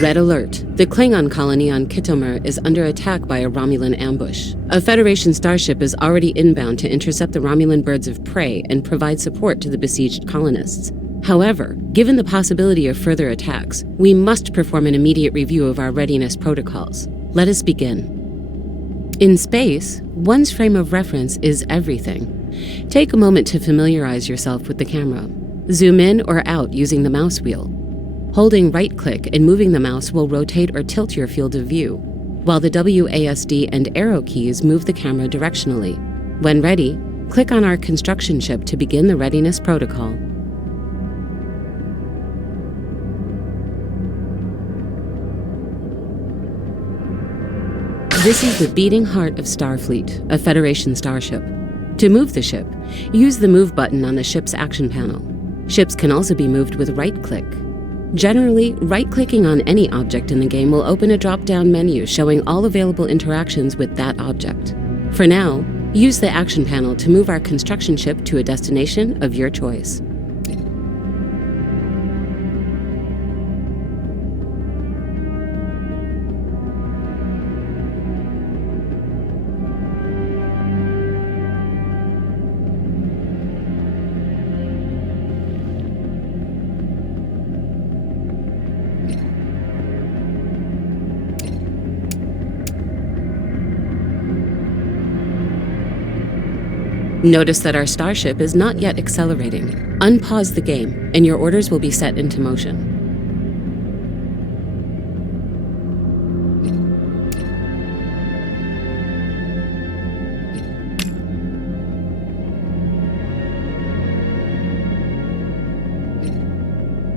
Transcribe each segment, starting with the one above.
Red alert. The Klingon colony on Kitomer is under attack by a Romulan ambush. A Federation starship is already inbound to intercept the Romulan birds of prey and provide support to the besieged colonists. However, given the possibility of further attacks, we must perform an immediate review of our readiness protocols. Let us begin. In space, one's frame of reference is everything. Take a moment to familiarize yourself with the camera. Zoom in or out using the mouse wheel. Holding right-click and moving the mouse will rotate or tilt your field of view, while the WASD and arrow keys move the camera directionally. When ready, click on our construction ship to begin the readiness protocol. This is the beating heart of Starfleet, a Federation starship. To move the ship, use the Move button on the ship's action panel. Ships can also be moved with right-click. Generally, right-clicking on any object in the game will open a drop-down menu showing all available interactions with that object. For now, use the action panel to move our construction ship to a destination of your choice. Notice that our starship is not yet accelerating. Unpause the game, and your orders will be set into motion.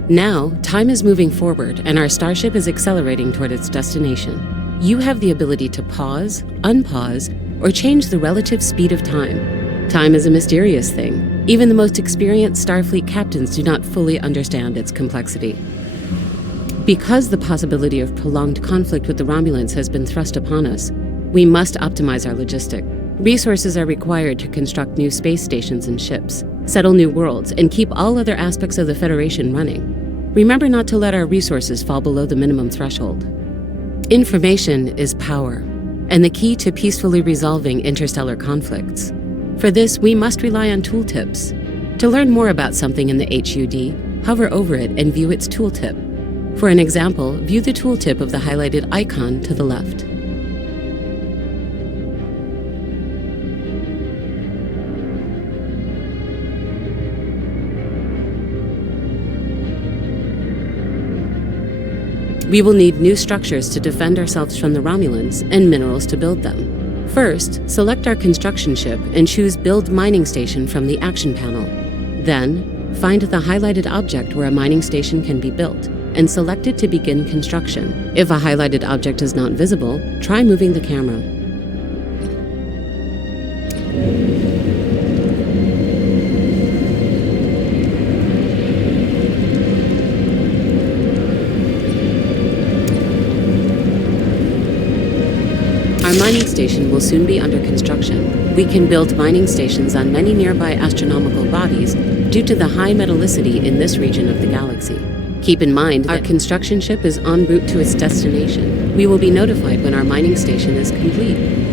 Now, time is moving forward, and our starship is accelerating toward its destination. You have the ability to pause, unpause, or change the relative speed of time. Time is a mysterious thing. Even the most experienced Starfleet captains do not fully understand its complexity. Because the possibility of prolonged conflict with the Romulans has been thrust upon us, we must optimize our logistic. Resources are required to construct new space stations and ships, settle new worlds, and keep all other aspects of the Federation running. Remember not to let our resources fall below the minimum threshold. Information is power, and the key to peacefully resolving interstellar conflicts. For this, we must rely on tooltips. To learn more about something in the HUD, hover over it and view its tooltip. For an example, view the tooltip of the highlighted icon to the left. We will need new structures to defend ourselves from the Romulans and minerals to build them. First, select our construction ship and choose Build Mining Station from the action panel. Then, find the highlighted object where a mining station can be built and select it to begin construction. If a highlighted object is not visible, try moving the camera. Our mining station will soon be under construction. We can build mining stations on many nearby astronomical bodies due to the high metallicity in this region of the galaxy. Keep in mind our construction ship is en route to its destination. We will be notified when our mining station is complete.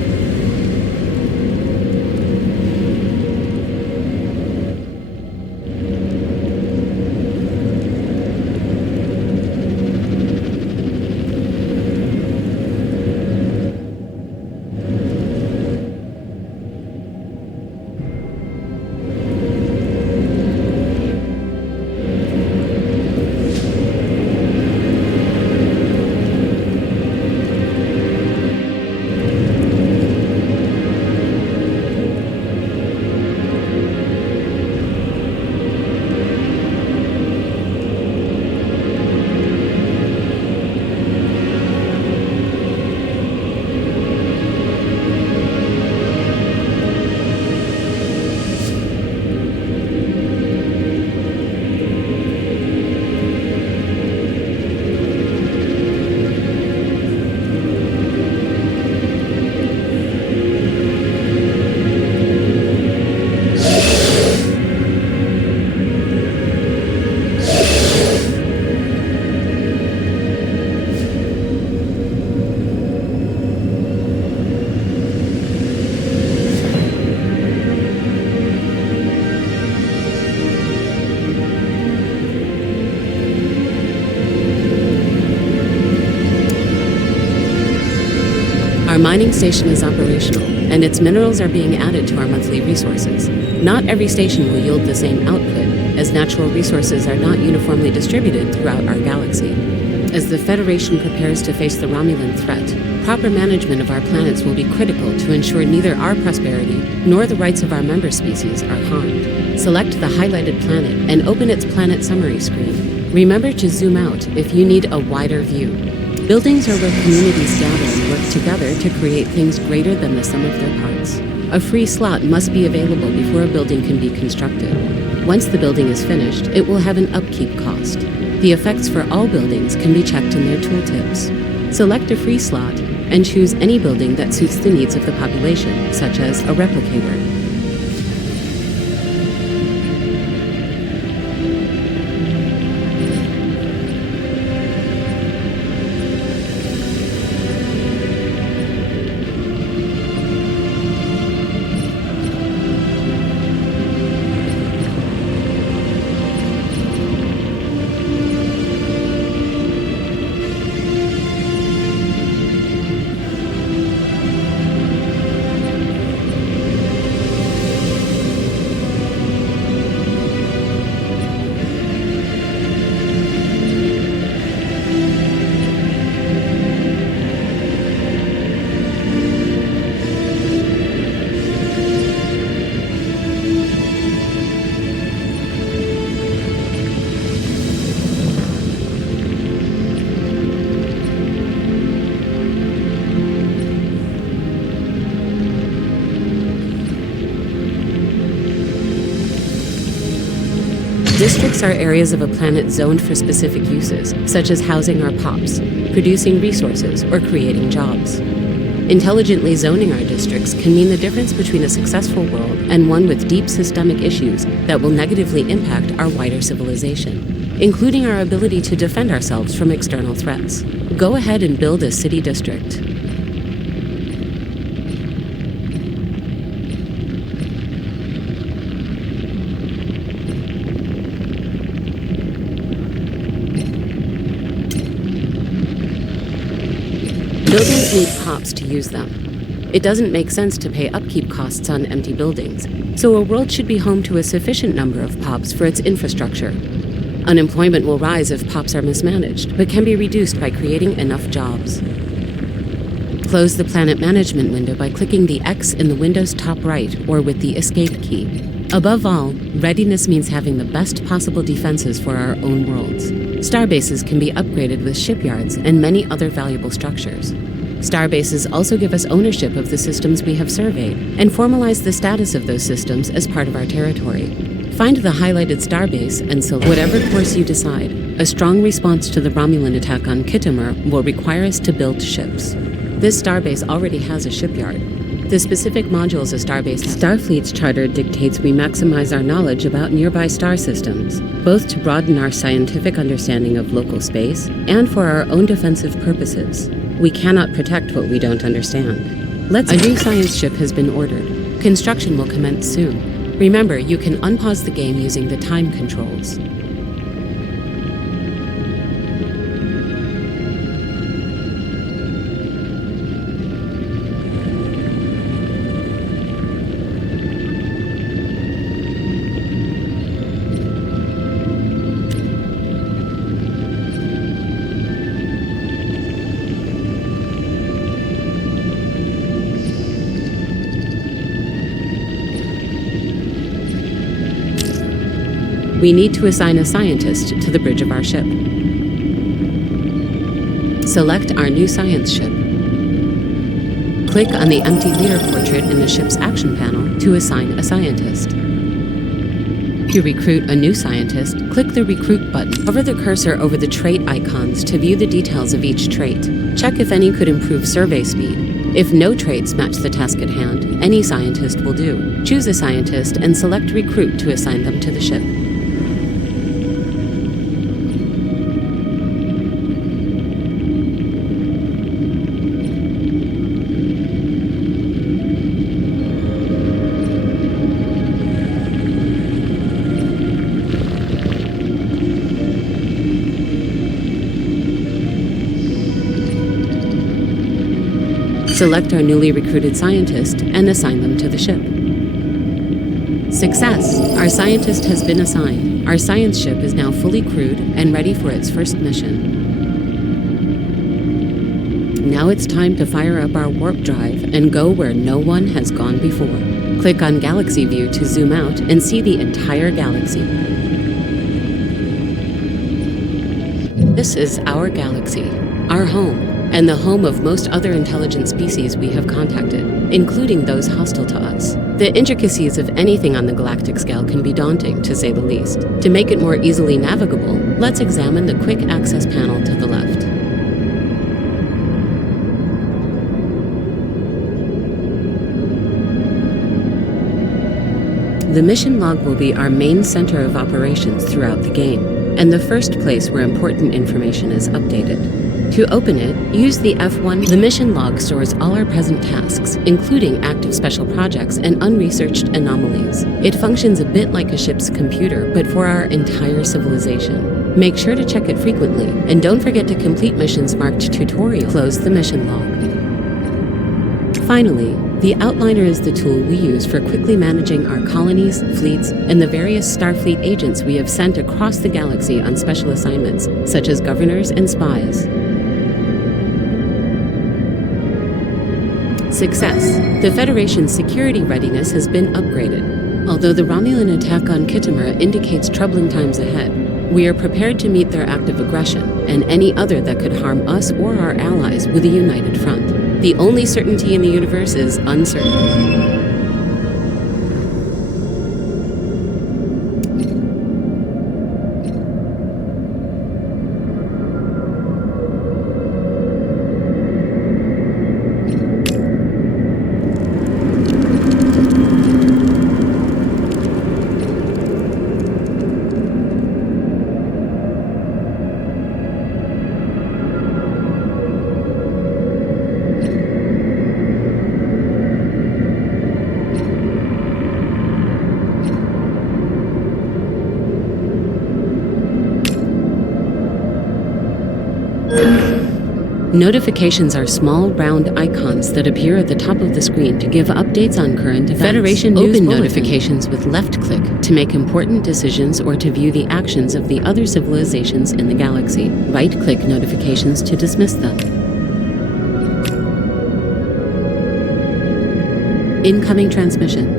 mining station is operational, and its minerals are being added to our monthly resources. Not every station will yield the same output, as natural resources are not uniformly distributed throughout our galaxy. As the Federation prepares to face the Romulan threat, proper management of our planets will be critical to ensure neither our prosperity nor the rights of our member species are harmed. Select the highlighted planet and open its planet summary screen. Remember to zoom out if you need a wider view. Buildings are where communities gather and work together to create things greater than the sum of their parts. A free slot must be available before a building can be constructed. Once the building is finished, it will have an upkeep cost. The effects for all buildings can be checked in their tooltips. Select a free slot and choose any building that suits the needs of the population, such as a replicator. Districts are areas of a planet zoned for specific uses, such as housing our pops, producing resources, or creating jobs. Intelligently zoning our districts can mean the difference between a successful world and one with deep systemic issues that will negatively impact our wider civilization, including our ability to defend ourselves from external threats. Go ahead and build a city district. Buildings need pops to use them. It doesn't make sense to pay upkeep costs on empty buildings, so a world should be home to a sufficient number of pops for its infrastructure. Unemployment will rise if pops are mismanaged, but can be reduced by creating enough jobs. Close the planet management window by clicking the X in the window's top right or with the Escape key. Above all, readiness means having the best possible defenses for our own worlds. Starbases can be upgraded with shipyards and many other valuable structures. Starbases also give us ownership of the systems we have surveyed and formalize the status of those systems as part of our territory. Find the highlighted starbase and select whatever course you decide. A strong response to the Romulan attack on Kittimer will require us to build ships. This starbase already has a shipyard. The specific modules a starbase has. Starfleet's charter dictates we maximize our knowledge about nearby star systems, both to broaden our scientific understanding of local space and for our own defensive purposes. We cannot protect what we don't understand. A new science ship has been ordered. Construction will commence soon. Remember, you can unpause the game using the time controls. We need to assign a scientist to the bridge of our ship. Select our new science ship. Click on the empty leader portrait in the ship's action panel to assign a scientist. To recruit a new scientist, click the Recruit button. Hover the cursor over the trait icons to view the details of each trait. Check if any could improve survey speed. If no traits match the task at hand, any scientist will do. Choose a scientist and select Recruit to assign them to the ship. Select our newly recruited scientist and assign them to the ship. Success! Our scientist has been assigned. Our science ship is now fully crewed and ready for its first mission. Now it's time to fire up our warp drive and go where no one has gone before. Click on Galaxy View to zoom out and see the entire galaxy. This is our galaxy, our home, and the home of most other intelligent species we have contacted, including those hostile to us. The intricacies of anything on the galactic scale can be daunting, to say the least. To make it more easily navigable, let's examine the quick access panel to the left. The mission log will be our main center of operations throughout the game, and the first place where important information is updated. To open it, use the F1. The mission log stores all our present tasks, including active special projects and unresearched anomalies. It functions a bit like a ship's computer, but for our entire civilization. Make sure to check it frequently, and don't forget to complete missions marked tutorial. Close the mission log. Finally, the outliner is the tool we use for quickly managing our colonies, fleets, and the various Starfleet agents we have sent across the galaxy on special assignments, such as governors and spies. Success! The Federation's security readiness has been upgraded. Although the Romulan attack on Khitomer indicates troubling times ahead, we are prepared to meet their active aggression and any other that could harm us or our allies with a united front. The only certainty in the universe is uncertainty. Notifications are small, round icons that appear at the top of the screen to give updates on current events. Federation News Open notifications with left-click to make important decisions or to view the actions of the other civilizations in the galaxy. Right-click notifications to dismiss them. Incoming transmission.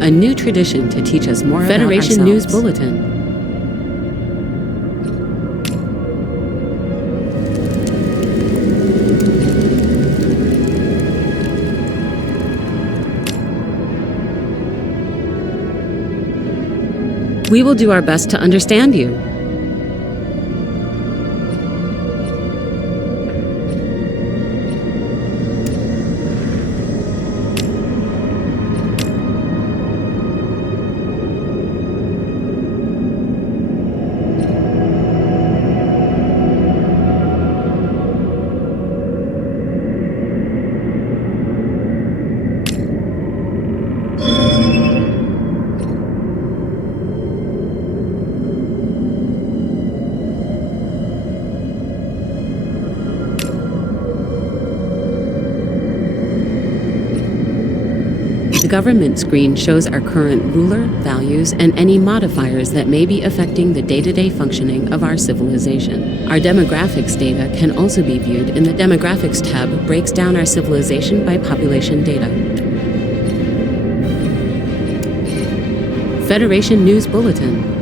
A new tradition to teach us more about ourselves. Federation News Bulletin. We will do our best to understand you. The government screen shows our current ruler, values, and any modifiers that may be affecting the day-to-day functioning of our civilization. Our demographics data can also be viewed in the Demographics tab. Breaks down our civilization by population data. Federation News Bulletin.